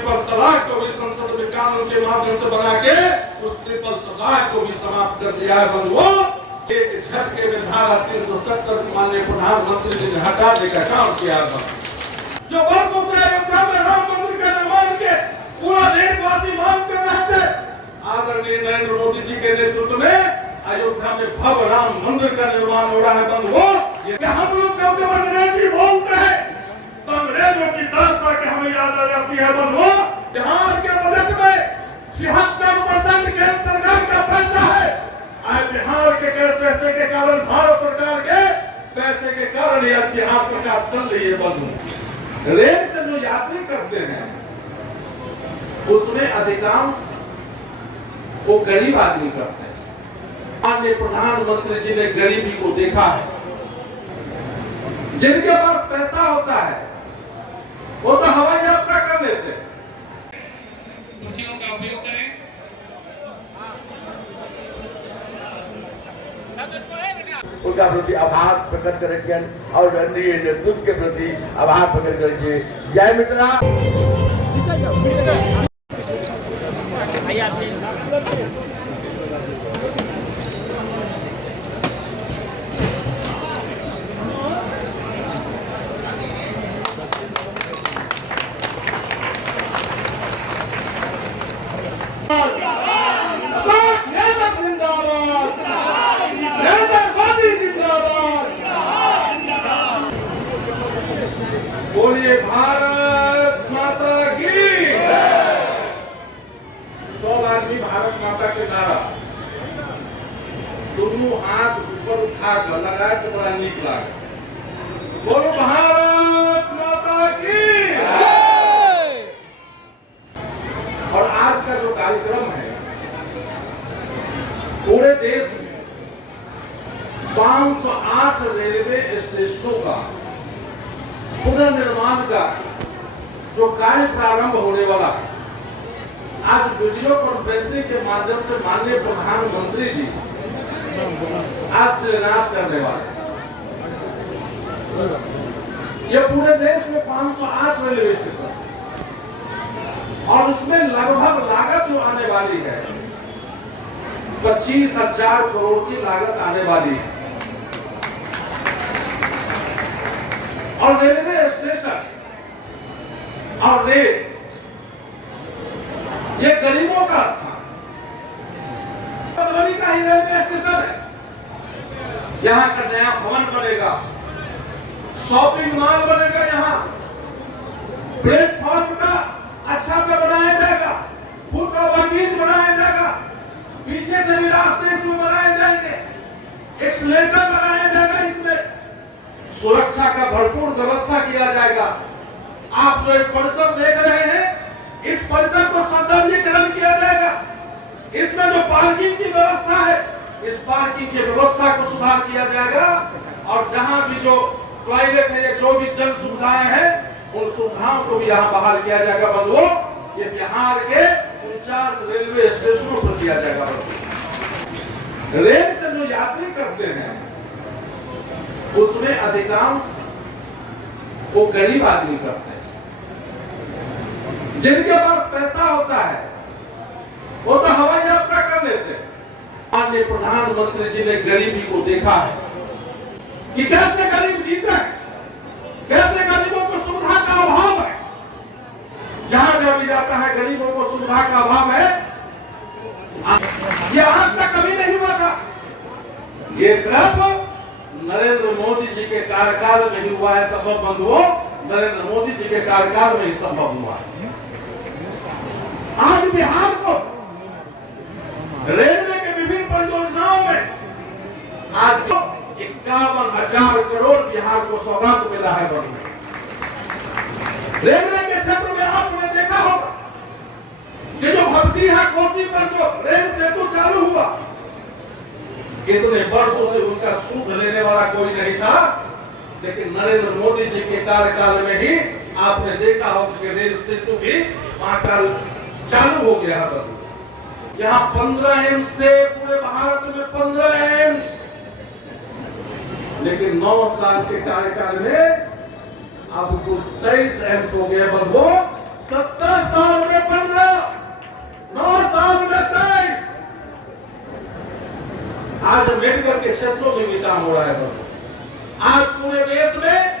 Triple तलाक को भी संसद में कानून के माध्यम से बना के उस ट्रिपल तलाक को भी समाप्त कर दिया है बंधुओं। एक झटके में धारा 370 माननीय प्रधानमंत्री जी ने हटाने का काम किया था। जो वर्षों से अयोध्या में राम मंदिर का निर्माण के पूरा देशवासी मांग कर रहे थे, आदरणीय नरेंद्र मोदी जी के नेतृत्व में अयोध्या में भव्य राम मंदिर का निर्माण हो रहा है बंधुओं। हम लोग जब अंग्रेजी बोलते हैं तो अंग्रेजों की दास्तां के हमें याद आ जाती है बंधुओं। बिहार के बजट में 76% केंद्र सरकार का पैसा है। आज बिहार के कर पैसे के कारण, भारत सरकार के पैसे के कारण यह बिहार सरकार चल रही है बंधुओं। रेल से जो यात्री करते हैं उसमें अधिकांश वो गरीब आदमी करते हैं। माननीय प्रधानमंत्री जी ने गरीबी को देखा है। जिनके पास पैसा होता है वो तो हवाई यात्रा कर लेते हैं। कुर्सियों का उपयोग करें। उनका प्रति आभार प्रकट करेंगे और रणनीय नेतृत्व के प्रति आभार प्रकट करेंगे। जय मित्रा। बोलिए भारत माता की। सब आदमी भारत माता के नारा दोनों हाथ ऊपर उठा कर लगाए तो बड़ा नीक लगे। बोलो भारत माता की। और आज का जो कार्यक्रम है पूरे देश में 508 रेलवे स्टेशनों का पुनर्निर्माण का जो कार्य प्रारंभ होने वाला है, आज वीडियो कॉन्फ्रेंसिंग के माध्यम से माननीय प्रधानमंत्री जी आज शिलान्यास करने वाले। ये पूरे देश में 508 रेलवे स्टेशन और उसमें लगभग लागत जो आने वाली है 25,000 करोड़ की लागत आने वाली है। और रेलवे स्टेशन और रेल ये गरीबों का स्थान। मधुबनी का ही रेलवे स्टेशन है। यहाँ का नया भवन बनेगा, शॉपिंग मॉल बनेगा, यहाँ प्लेटफॉर्म का अच्छा से बनाया जाएगा, फुट ओवरब्रिज बनाया जाएगा, पीछे से भी रास्ते इसमें बनाए जाएंगे, एक्सीलेटर बनाया जाएगा, इसमें सुरक्षा का भरपूर व्यवस्था किया जाएगा। आप जो एक परिसर देख रहे हैं इस परिसर को सौंदर्यीकरण किया जाएगा। इसमें जो पार्किंग की व्यवस्था है इस पार्किंग की व्यवस्था को सुधार किया जाएगा। और जहां भी जो टॉयलेट है या जो भी जन सुविधाएं हैं उन सुविधाओं को भी यहाँ बहाल किया जाएगा बंधुओं। ये बिहार के 49 रेलवे स्टेशनों पर किया जाएगा बंधुओं। रेल से जो यात्री करते हैं उसमें अधिकांश वो गरीब आदमी करते हैं। जिनके पास पैसा होता है वो तो हवाई यात्रा कर लेते हैं। माननीय प्रधानमंत्री जी ने गरीबी को देखा है कि कैसे गरीब जीते, कैसे गरीबों को सुविधा का अभाव है। जहां भी जाता है गरीबों को सुविधा का अभाव है। ये आज तक कभी नहीं हुआ था। ये सिर्फ नरेंद्र मोदी जी के कार्यकाल में ही हुआ है संभव बंधुओं। नरेंद्र मोदी जी के कार्यकाल में ही संभव हुआ है। आज बिहार को रेलवे के विभिन्न परियोजनाओं में आज 51,000 करोड़ बिहार को सौगात मिला है बंधुओं। रेलवे के क्षेत्र में आपने देखा होगा कि जो भपटिया कोसी पर जो रेल सेतु चालू हुआ कितने वर्षों से उसका सूद लेने वाला कोई नहीं था। लेकिन नरेंद्र मोदी जी के कार्यकाल में ही आपने देखा होगा कि रेल सेतु भी वहां का चालू हो गया है। यहाँ 15 एम्स थे पूरे भारत में 15 एम्स, लेकिन 9 साल के कार्यकाल में अब कुल 23 एम्स हो गए बंधुओं। 70 साल में 15, 9 साल में 23। आज मेडिकल के क्षेत्रों में भी काम हो रहा है। आज पूरे देश में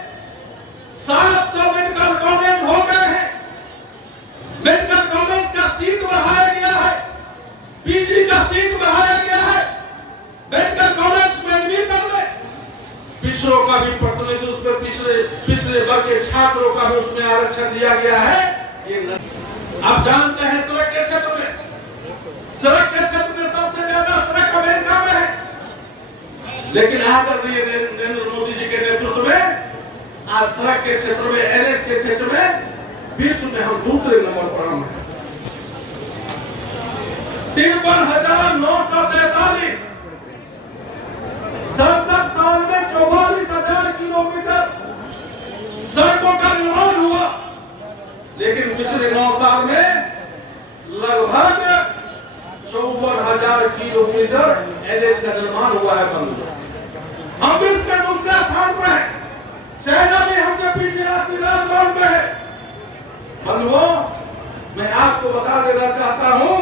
700 मेडिकल कॉलेज हो गए हैं। मेडिकल कॉलेज का सीट बढ़ाया गया है, पीजी का सीट बढ़ाया गया है। मेडिकल कॉलेज में एडमिशन में पिछड़ों का भी प्रतिनिधि, उसमें पिछड़े वर्ग के छात्रों का भी उसमें आरक्षण दिया गया है। ये आप जानते हैं सड़क के क्षेत्र में सबसे ज्यादा सड़क अमेरिका में है, लेकिन आदरणीय नरेंद्र मोदी जी के नेतृत्व में आज सड़क के क्षेत्र में, एनएच के क्षेत्र में विश्व में हम दूसरे नंबर पर हम हैं। 53,943, 67 साल में 44,000 किलोमीटर सड़कों का निर्माण हुआ, लेकिन पिछले 9 साल में लगभग 54,000 किलोमीटर एनएच का निर्माण हुआ है। हम विश्व में दूसरे स्थान पर हैं। चाइना भी हमसे पीछे राष्ट्रीय राजमार्ग में है। बंधुओं, मैं आपको बता देना चाहता हूं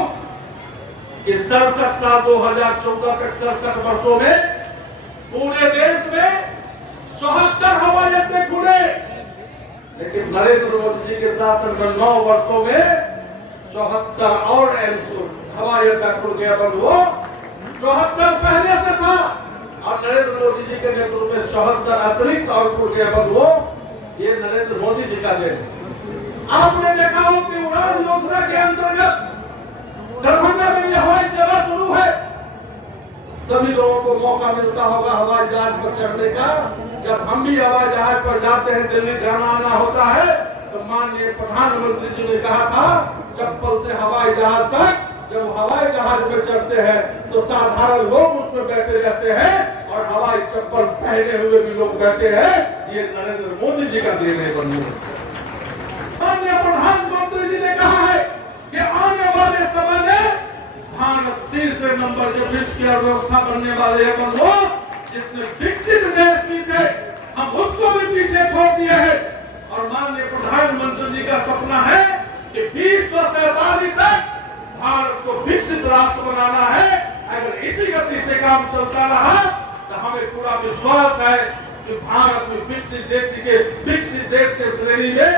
कि 67 साल 2014 तक 67 वर्षों में पूरे देश में 74 हवाई अड्डे खुले, लेकिन नरेंद्र मोदी जी के शासन में 9 वर्षों में 74 और हवाई अड्डा खुल गया। बंधुओं, 74 पहले से था और नरेंद्र मोदी जी के नेतृत्व में 74 अतिरिक्त और खुल गया। बंधुओं, ये नरेंद्र मोदी जी का देन। आपने देखा हो कि उड़ान योजना के अंतर्गत दरभंगा में हवाई सेवा शुरू है। सभी लोगों को मौका मिलता होगा हवाई जहाज पर चढ़ने का। जब हम भी हवाई जहाज पर जाते हैं, दिल्ली जाना आना होता है, तो माननीय प्रधानमंत्री जी ने कहा था चप्पल से हवाई जहाज तक। जब हवाई जहाज में चढ़ते हैं तो साधारण लोग उसमें बैठे रहते हैं और हवाई चप्पल पहने हुए भी लोग बैठे हैं। ये नरेंद्र मोदी जी का देन है। बंधुओं, माननीय प्रधानमंत्री जी ने कहा है कि आने वाले समय में भारत तीसरे नंबर जो विश्व की अर्थव्यवस्था बनने वाले हैं। बंधुओं, जिसने विकसित देश भी थे, हम उसको भी पीछे छोड़ दिए हैं। और माननीय प्रधानमंत्री जी का सपना है कि 2047 तक भारत को विकसित राष्ट्र बनाना है। अगर इसी गति से काम चलता रहा तो हमें पूरा विश्वास है कि भारत में विकसित देश के श्रेणी में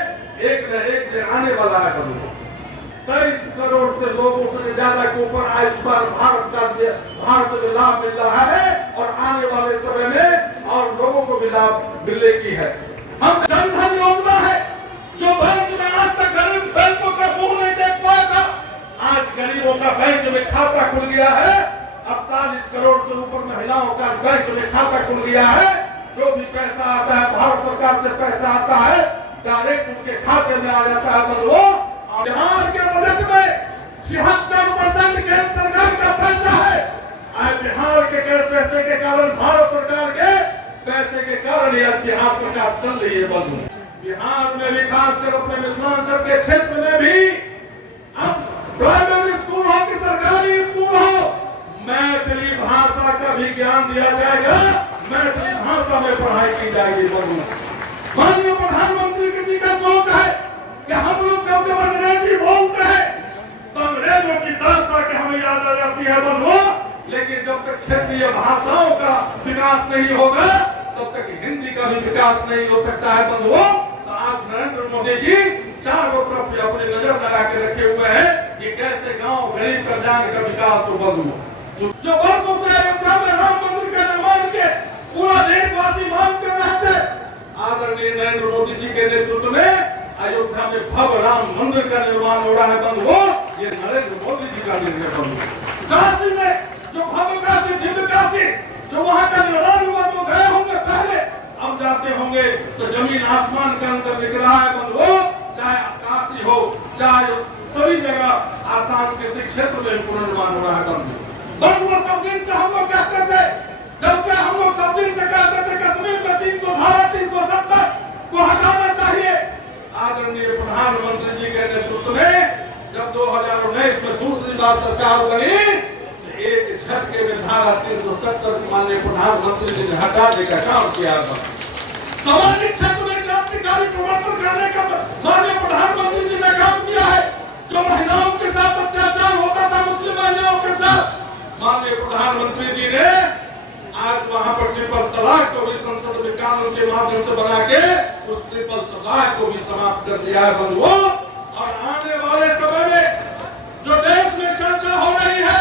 एक न एक दिन आने वाला है। 23 करोड़ से लोगों से ज्यादा के ऊपर आयुष्मान भारत को लाभ मिल रहा है और आने वाले समय में और लोगों को भी लाभ मिलने की है। हम जनधन योजना है जो बैंक में आज तक गरीब बैंकों का मुंह नहीं देख पाया था, आज गरीबों का बैंक में खाता खुल गया है। 48 करोड़ से ऊपर महिलाओं का बैंक में खाता खुल गया है। जो भी पैसा आता है, भारत सरकार से पैसा आता है, डायरेक्ट उनके खाते में आ जाता है। बंधुओं, बिहार के बजट में 76% केंद्र सरकार का पैसा है। आज बिहार के पैसे के कारण, भारत सरकार के पैसे के कारण यह बिहार सरकार चल रही है। बंधुओं, बिहार में भी खासकर अपने मिथिलांचल के क्षेत्र में भी अब प्राइमरी स्कूल हो कि सरकारी स्कूल हो, मैथिली भाषा का भी ज्ञान दिया जाएगा, मैथिली भाषा में पढ़ाई की जाएगी। माननीय प्रधानमंत्री जी का सोच है कि हम लोग जब अंग्रेजी बोलते हैं तो अंग्रेजों की दास्तां के हमें याद आ जाती है। बंधुओं, लेकिन जब तक क्षेत्रीय भाषाओं का विकास नहीं होगा तब तक हिंदी का भी विकास नहीं हो सकता है। बंधुओं, तो आप नरेंद्र मोदी जी चारों तरफ अपनी नजर लगा के रखे हुए हैं कि कैसे गांव गरीब कल्याण का विकास हो। बंधुओं, जो वर्षों से अयोध्या में राम मंदिर का निर्माण के पूरा देशवासी मांग कर रहे थे, आदरणीय नरेंद्र मोदी जी के नेतृत्व में अयोध्या में भव्य राम मंदिर का निर्माण हो रहा है। बंधुओं, ये नरेंद्र मोदी जी का निर्णय। बंधुओं, काशी में जो भव्य काशी, दिव्य काशी, जो वहां का निर्माण हुआ, तो गए होंगे पहले, अब जाते होंगे तो जमीन आसमान का अंतर दिख रहा है। बंधुओं, चाहे काशी हो, चाहे सभी जगह सांस्कृतिक क्षेत्र में पुनर्निर्माण हो रहा है। बंधुओं, सब दिन से हम लोग कहते थे, जब से हम लोग सब दिन से कहते थे कश्मीर में 370 को हटाना चाहिए। आदरणीय प्रधानमंत्री जी के नेतृत्व में जब 2019 में दूसरी बार सरकार बनी, एक झटके में धारा 370 माननीय प्रधानमंत्री जी ने हटाने का काम किया था। सामाजिक क्षेत्र में क्रांतिकारी परिवर्तन करने का माननीय प्रधानमंत्री जी ने काम माननीय प्रधानमंत्री जी ने आज वहां पर ट्रिपल तलाक को भी संसद में कानून के माध्यम से बना के उस ट्रिपल तलाक को भी समाप्त कर दिया है बंधुओं। और आने वाले समय में जो देश में चर्चा हो रही है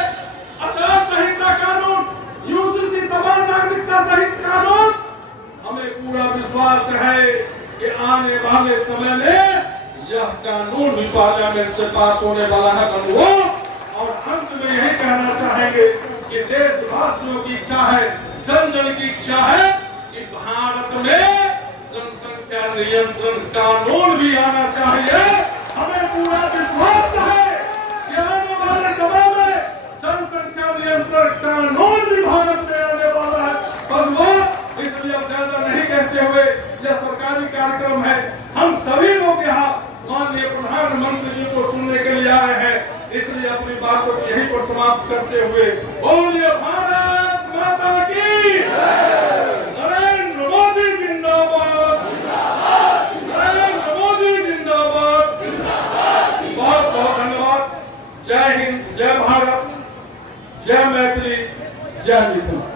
आचार संहिता कानून, यूसीसी समान नागरिकता सहित कानून, हमें पूरा विश्वास है कि आने वाले समय में यह कानून भी पार्लियामेंट से पास होने वाला है बंधुओं। और अंत में यही कहना चाहेंगे कि देशवासियों की इच्छा है, जन जन की इच्छा है कि भारत में जनसंख्या नियंत्रण कानून भी आना चाहिए। हमें पूरा विश्वास है कि आने वाले समय में जनसंख्या नियंत्रण कानून भी भारत में आने वाला है बंधुओं। इसलिए अब ज्यादा नहीं कहते हुए यह सरकारी कार्यक्रम है, हम सभी लोग यहाँ माननीय प्रधानमंत्री जी को सुनने के लिए आए हैं, इसलिए अपनी बातों को यहीं पर समाप्त करते हुए बोलिए भारत माता की, नरेंद्र मोदी जिंदाबाद, नरेंद्र मोदी जिंदाबाद। बहुत बहुत धन्यवाद। जय हिंद, जय भारत, जय मैथिली, जय मिथिला।